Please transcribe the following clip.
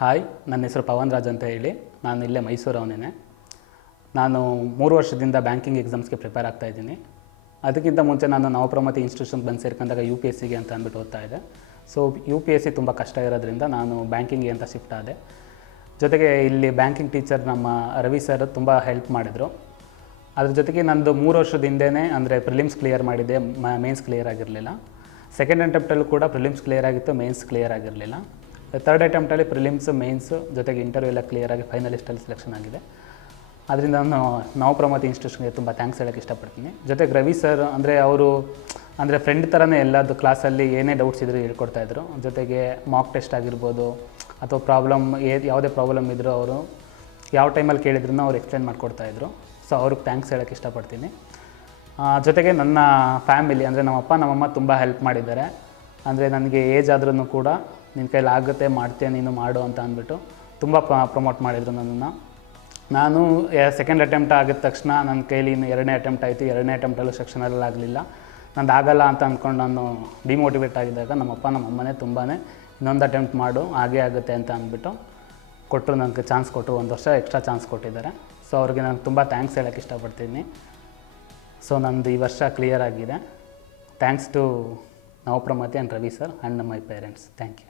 Hi, ನನ್ನ ಹೆಸರು ಪವನ್ ರಾಜ್ ಅಂತ ಹೇಳಿ. ನಾನು ಇಲ್ಲೇ ಮೈಸೂರವನೇ. ನಾನು 3 ವರ್ಷದಿಂದ ಬ್ಯಾಂಕಿಂಗ್ ಎಕ್ಸಾಮ್ಸ್ಗೆ ಪ್ರಿಪೇರ್ ಆಗ್ತಾಯಿದ್ದೀನಿ. ಅದಕ್ಕಿಂತ ಮುಂಚೆ ನಾನು ನವಪ್ರಮತಿ ಇನ್ಸ್ಟಿಟ್ಯೂಷನ್ಗೆ ಬಂದು ಸೇರ್ಕೊಂಡಾಗ UPSCಗೆ ಅಂತ ಅಂದ್ಬಿಟ್ಟು ಓದ್ತಾ ಇದ್ದೆ. ಸೊ UPSC ತುಂಬ ಕಷ್ಟ ಇರೋದ್ರಿಂದ ನಾನು ಬ್ಯಾಂಕಿಂಗ್ಗೆ ಅಂತ ಶಿಫ್ಟ್ ಆದೆ. ಜೊತೆಗೆ ಇಲ್ಲಿ ಬ್ಯಾಂಕಿಂಗ್ ಟೀಚರ್ ನಮ್ಮ ರವಿ ಸರ್ ತುಂಬ ಹೆಲ್ಪ್ ಮಾಡಿದರು. ಅದ್ರ ಜೊತೆಗೆ ನಂದು 3 ವರ್ಷದ ಹಿಂದೆಯೇ ಅಂದರೆ ಪ್ರಿಲಿಮ್ಸ್ ಕ್ಲಿಯರ್ ಮಾಡಿದ್ದೆ, ಮೇನ್ಸ್ ಕ್ಲಿಯರ್ ಆಗಿರಲಿಲ್ಲ. ಸೆಕೆಂಡ್ ಅಟೆಂಪ್ಟಲ್ಲೂ ಕೂಡ ಪ್ರಿಲಿಮ್ಸ್ ಕ್ಲಿಯರ್ ಆಗಿತ್ತು, ಮೇನ್ಸ್ ಕ್ಲಿಯರ್ ಆಗಿರಲಿಲ್ಲ. ಥರ್ಡ್ ಅಟೆಂಪ್ಟಲ್ಲಿ ಪ್ರಿಲಿಮ್ಸ್, ಮೇನ್ಸ್ ಜೊತೆಗೆ ಇಂಟರ್ವ್ಯೂ ಎಲ್ಲ ಕ್ಲಿಯರ್ ಆಗಿ ಫೈನಲಿಸ್ಟಲ್ಲಿ ಸೆಲೆಕ್ಷನ್ ಆಗಿದೆ. ಅದರಿಂದ ನಾನು ನವಪ್ರಮತಿ ಇನ್ಸ್ಟಿಟ್ಯೂಷನ್ಗೆ ತುಂಬ ಥ್ಯಾಂಕ್ಸ್ ಹೇಳೋಕ್ಕೆ ಇಷ್ಟಪಡ್ತೀನಿ. ಜೊತೆಗೆ ರವಿ ಸರ್ ಅವರು ಫ್ರೆಂಡ್ ಥರನೇ ಎಲ್ಲದು ಕ್ಲಾಸಲ್ಲಿ ಏನೇ ಡೌಟ್ಸ್ ಇದ್ದರೂ ಹೇಳ್ಕೊಡ್ತಾಯಿದ್ರು. ಜೊತೆಗೆ ಮಾಕ್ ಟೆಸ್ಟ್ ಆಗಿರ್ಬೋದು ಅಥವಾ ಯಾವುದೇ ಪ್ರಾಬ್ಲಮ್ ಇದ್ದರೂ ಅವರು ಯಾವ ಟೈಮಲ್ಲಿ ಕೇಳಿದ್ರು ಅವ್ರು ಎಕ್ಸ್ಪ್ಲೇನ್ ಮಾಡಿಕೊಡ್ತಾಯಿದ್ರು. ಸೊ ಅವ್ರಿಗೆ ಥ್ಯಾಂಕ್ಸ್ ಹೇಳೋಕ್ಕೆ ಇಷ್ಟಪಡ್ತೀನಿ. ಜೊತೆಗೆ ನನ್ನ ಫ್ಯಾಮಿಲಿ ನಮ್ಮಪ್ಪ ನಮ್ಮಮ್ಮ ತುಂಬ ಹೆಲ್ಪ್ ಮಾಡಿದ್ದಾರೆ. ನನಗೆ ಏಜ್ ಆದ್ರೂ ಕೂಡ ನಿನ್ನ ಕೈಲಿ ಆಗುತ್ತೆ, ಮಾಡ್ತೀಯ ನೀನು ಮಾಡು ಅಂತ ಅಂದ್ಬಿಟ್ಟು ತುಂಬ ಪ್ರಮೋಟ್ ಮಾಡಿದರು ನನ್ನನ್ನು. ನಾನು ಸೆಕೆಂಡ್ ಅಟೆಂಪ್ಟ್ ಆಗಿದ ತಕ್ಷಣ ನನ್ನ ಕೈಲಿ ಇನ್ನು 2ನೇ ಅಟೆಂಪ್ಟ್ ಆಯಿತು. 2ನೇ ಅಟೆಂಪ್ಟಲ್ಲೂ ಸೆಕ್ಷನಲ್ಲಿ ಆಗಲಿಲ್ಲ. ನಂದು ಆಗಲ್ಲ ಅಂತ ಅಂದ್ಕೊಂಡು ನಾನು ಡಿಮೋಟಿವೇಟ್ ಆಗಿದ್ದಾಗ ನಮ್ಮಪ್ಪ ನಮ್ಮಮ್ಮನೇ ತುಂಬಾ ಇನ್ನೊಂದು ಅಟೆಂಪ್ಟ್ ಮಾಡು, ಹಾಗೇ ಆಗುತ್ತೆ ಅಂತ ಅಂದ್ಬಿಟ್ಟು ಕೊಟ್ಟರು. ನನಗೆ ಚಾನ್ಸ್ ಕೊಟ್ಟರು, 1 ವರ್ಷ ಎಕ್ಸ್ಟ್ರಾ ಚಾನ್ಸ್ ಕೊಟ್ಟಿದ್ದಾರೆ. ಸೊ ಅವ್ರಿಗೆ ನಾನು ತುಂಬ ಥ್ಯಾಂಕ್ಸ್ ಹೇಳೋಕ್ಕೆ ಇಷ್ಟಪಡ್ತೀನಿ. ಸೊ ನಂದು ಈ ವರ್ಷ ಕ್ಲಿಯರ್ ಆಗಿದೆ. Thanks to Navapramati and Ravi sir and my parents. Thank you.